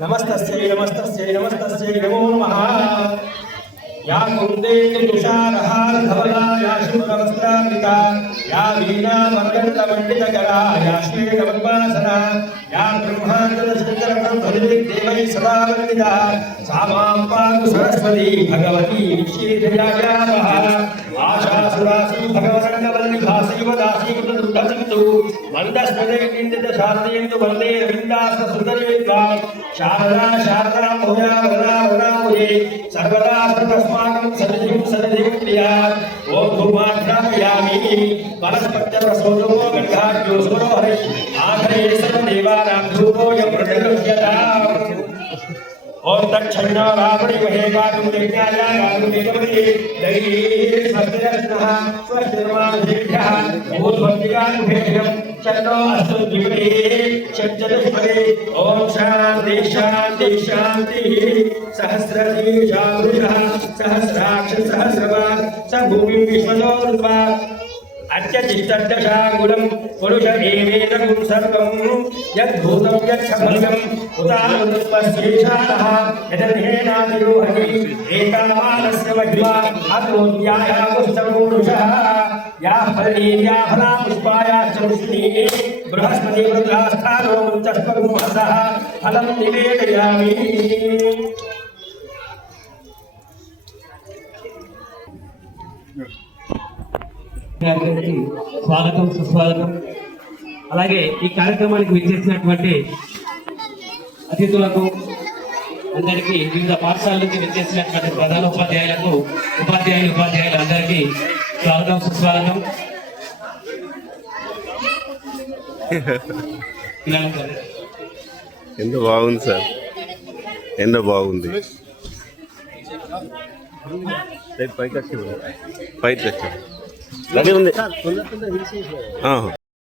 नमस्तस्यै नमस्तस्यै नमस्तस्यै नमो नमः। या कुन्दे तुषारहार धवला या शुभ्रवस्त्रान्विता या वीणा मर्गण्डमण्डितकरा या श्वेतपद्मासना या ब्रह्माण्डशङ्करब्रह्मदेवैः सदा वन्दिता सा मां पातु सरस्वती भगवती श्रीदयायाः आशासुरासु भगवरङ्गवल्लिभासीव दासीकृतदुर्गसिन्धु मन्दस्मृतिर्निन्दितशान्तिं वन्दे वृन्दासुन्दरीत्वां शारदा शारदा भूया वरदा वरदा मुदे सर्वदा सर्वस्माकं सन्निधिं सन्निधिं प्रियात् ॐ धूमाघ्रापयामि वनस्पत्यप्रसोदो गन्धाढ्यो सुरोहरि आधरे सर्वदेवानां धूपोऽयं प्रतिगृह्यताम्। ओम तच्छन्नो रावणिमहे गातुं यज्ञाय गातुं देवते दैवीः स्वस्तिरत्नः स्वस्तिर्मानुषेभ्यः भूतभक्तिगानुभेभ्यं चन्नो अस्तु द्विपदे षट्चतुष्पदे ओम शान्ति शान्ति शान्तिः। सहस्रशीर्षा पुरुषः सहस्राक्ष सहस्रवान् स भूमिं विश्वतो कृत्वा अत्यचित्तदशाङ्गुलं पुरुष एवेदं सर्वं यद्भूतं यच्छफलं उदाहरणस्येषाः यदन्हेनादिरोहति एतावानस्य महिमा अत्रोद्याया पुस्तकपुरुषः या फलेर्या फला पुष्पायाश्च पुष्पिणीः बृहस्पति रुद्रास्थानो मुञ्चस्पगुंहसः फलं निवेदयामि। స్వాగతం సుస్వాగతం। అలాగే ఈ కార్యక్రమానికి విచ్చేసినటువంటి అతిథులకు అందరికీ, వివిధ పాఠశాలల నుంచి విచ్చేసినటువంటి ప్రధాన ఉపాధ్యాయులకు ఉపాధ్యాయులందరికీ స్వాగతం సుస్వాగతం। ఎంత బాగుంది సార్, ఎంత బాగుంది। పైకి వచ్చి రెడీ ఉంది।